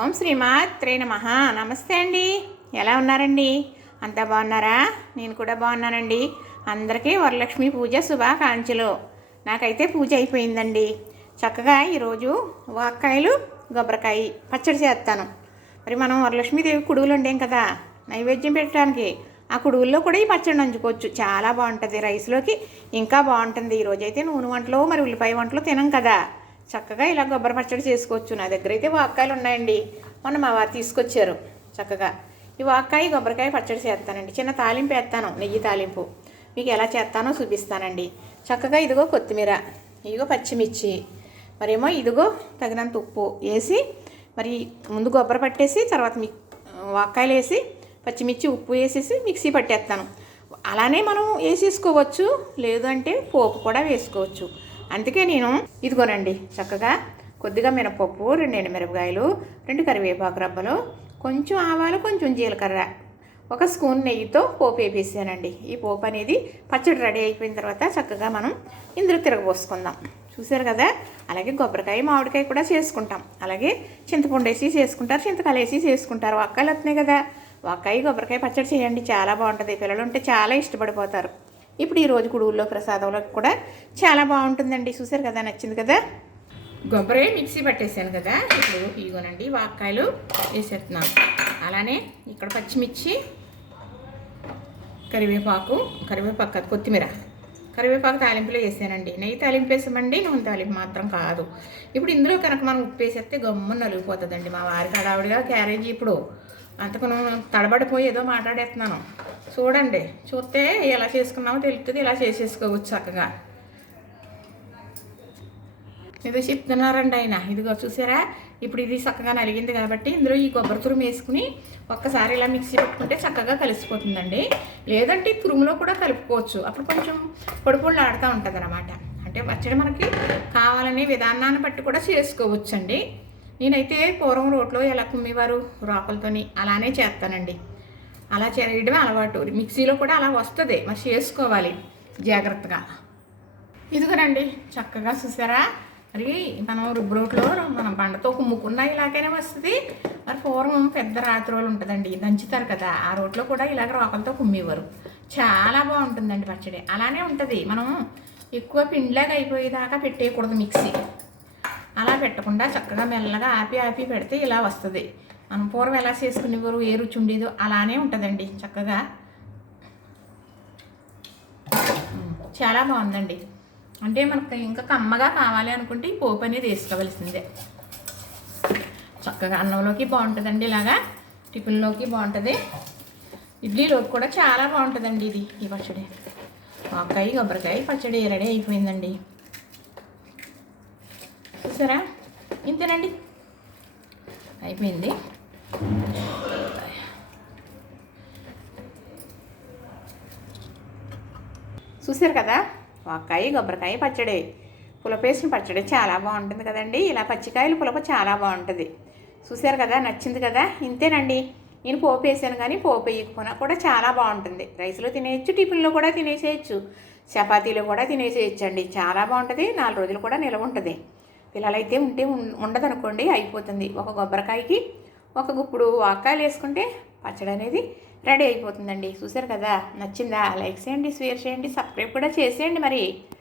ఓం శ్రీమాత్రే నమ. నమస్తే అండి. ఎలా ఉన్నారండి? అంతా బాగున్నారా? నేను కూడా బాగున్నానండి. అందరికీ వరలక్ష్మి పూజ శుభాకాంక్షలు. నాకైతే పూజ అయిపోయిందండి. చక్కగా ఈరోజు వాక్కాయలు కొబ్బరికాయ పచ్చడి చేస్తాను. మరి మనం వరలక్ష్మీదేవి కుడుగులు ఉండేం కదా నైవేద్యం పెట్టడానికి ఆ కుడుగుల్లో కూడా ఈ పచ్చడి నంచుకోవచ్చు చాలా బాగుంటుంది రైస్లోకి. ఇంకా బాగుంటుంది. ఈరోజైతే నూనె వంటలు మరి ఉల్లిపాయ వంటలు తినం కదా. చక్కగా ఇలా కొబ్బరి పచ్చడి చేసుకోవచ్చు. నా దగ్గర అయితే వాకాయలు ఉన్నాయండి. మొన్న మా వారు తీసుకొచ్చారు చక్కగా. ఈ వాకాయ కొబ్బరికాయ పచ్చడి చేస్తానండి. చిన్న తాలింపు వేస్తాను నెయ్యి తాలింపు. మీకు ఎలా చేస్తానో చూపిస్తానండి. చక్కగా ఇదిగో కొత్తిమీర ఇదిగో పచ్చిమిర్చి మరేమో ఇదిగో తగినంత ఉప్పు వేసి మరి ముందు కొబ్బరి పట్టేసి తర్వాత మీ వాకాయలు వేసి పచ్చిమిర్చి ఉప్పు వేసేసి మిక్సీ పట్టేస్తాను. అలానే మనం వేసేసుకోవచ్చు లేదు అంటే పోపు కూడా వేసుకోవచ్చు. అందుకే నేను ఇదిగోనండి చక్కగా కొద్దిగా మినపప్పు రెండు ఎండుమిరపకాయలు రెండు కరివేపాకు రబ్బలు కొంచెం ఆవాలు కొంచెం జీలకర్ర. ఒక స్పూన్ నెయ్యితో పోపు వేపేసానండి. ఈ పోపు అనేది పచ్చడి రెడీ అయిపోయిన తర్వాత చక్కగా మనం ఇందులో తిరగబోసుకుందాం. చూసారు కదా? అలాగే కొబ్బరికాయ మామిడికాయ కూడా చేసుకుంటాం. అలాగే చింతపండు వేసి చేసుకుంటారు చింతకాయలు వేసి చేసుకుంటారు. ఒక్కలు వస్తున్నాయి కదా? వక్కాయ కొబ్బరికాయ పచ్చడి చేయండి. చాలా బాగుంటుంది. పిల్లలు ఉంటే చాలా ఇష్టపడిపోతారు. ఇప్పుడు ఈరోజు రోజు ఊళ్ళో ప్రసాదంలో కూడా చాలా బాగుంటుందండి. చూసారు కదా? నచ్చింది కదా? కొబ్బరి మిక్సీ పట్టేసాను కదా? ఇప్పుడు ఇగోనండి వాక్కాయలు వేసేస్తున్నాను. అలానే ఇక్కడ పచ్చిమిర్చి కరివేపాకు కరివేపాకు కాదు కొత్తిమీర. కరివేపాకు తాలింపులో వేసానండి. నెయ్యి తాలింపు వేసామండి నూనె తాలింపు మాత్రం కాదు. ఇప్పుడు ఇందులో కనుక మనం ఉప్పు వేసేస్తే గమ్మున నలిగిపోతుందండి. మా వారికి హడావుడిగా క్యారేజీ ఇప్పుడు అంతకు తడబడిపోయి ఏదో మాట్లాడేస్తున్నాను. చూడండి చూస్తే ఎలా చేసుకున్నామో తెలుస్తుంది ఇలా చేసేసుకోవచ్చు చక్కగా. ఏదో చెప్తున్నారండి ఆయన. ఇదిగో చూసారా? ఇప్పుడు ఇది చక్కగా నలిగింది కాబట్టి ఇందులో ఈ కొబ్బరి తురుము వేసుకుని ఒక్కసారి ఇలా మిక్సీ పెట్టుకుంటే చక్కగా కలిసిపోతుందండి. లేదంటే తురుములో కూడా కలుపుకోవచ్చు. అప్పుడు కొంచెం పొడి పొడి ఆడుతూ ఉంటుంది అనమాట అంటే పచ్చడి మనకి కావాలనే విధానాన్ని బట్టి కూడా చేసుకోవచ్చండి. నేనైతే పూర్వం రోట్లో ఎలా కుమ్మేవారు రాకులతోని అలానే చేస్తానండి. అలా చేయడమే అలవాటు. మిక్సీలో కూడా అలా వస్తుంది. మరి చేసుకోవాలి. జాగ్రత్తగా. ఇదిగోనండి చక్కగా చూసారా? మరి మనం రుబ్బురోట్లో మనం బండతో కుమ్ముకున్నా ఇలాగైనా వస్తుంది. మరి పూర్వం పెద్ద రాత్రి రోజులు ఉంటుందండి. దంచుతారు కదా. ఆ రోట్లో కూడా ఇలాగ రోకలతో కుమ్మేవారు. చాలా బాగుంటుందండి పచ్చడి. అలానే ఉంటుంది. మనం ఎక్కువ పిండిలాగా అయిపోయేదాకా పెట్టేయకూడదు మిక్సీ. అలా పెట్టకుండా చక్కగా మెల్లగా ఆపి ఆపి పెడితే ఇలా వస్తుంది. మనం పూర్వం ఎలా చేసుకునేవారు ఏ రుచి ఉండేదో అలానే ఉంటుందండి చక్కగా. చాలా బాగుందండి. అంటే మనకు ఇంకా కమ్మగా కావాలి అనుకుంటే ఈ పోపు అనేది వేసుకోవలసిందే. చక్కగా అన్నంలోకి బాగుంటుందండి ఇలాగా టిఫిన్లోకి బాగుంటుంది. ఇడ్లీలోకి కూడా చాలా బాగుంటుందండి ఇది ఈ పచ్చడి. ఆకాయ కొబ్బరికాయ పచ్చడి రెడీ అయిపోయిందండి. చూసారా? ఇంతేనండి. అయిపోయింది. చూసారు కదా? వంకాయ కొబ్బరికాయ పచ్చడి. పులపేసిన పచ్చడి చాలా బాగుంటుంది కదండి. ఇలా పచ్చికాయలు పులప చాలా బాగుంటుంది. చూసారు కదా? నచ్చింది కదా? ఇంతేనండి. నేను పోపు వేసాను కానీ పోపు వేయకపోయినా కూడా చాలా బాగుంటుంది. రైస్లో తినేయచ్చు టిఫిన్లో కూడా తినేసేయచ్చు. చపాతీలో కూడా తినేసేయచ్చు అండి చాలా బాగుంటుంది. నాలుగు రోజులు కూడా నిలవ ఉంటుంది. పిల్లలైతే ఉంటే ఉండదనుకోండి అయిపోతుంది. ఒక కొబ్బరికాయకి ఒక గుప్పుడు వాకాయలు వేసుకుంటే పచ్చడి అనేది రెడీ అయిపోతుందండి. చూసారు కదా? నచ్చిందా? లైక్ చేయండి షేర్ చేయండి సబ్స్క్రైబ్ కూడా చేసేయండి మరి.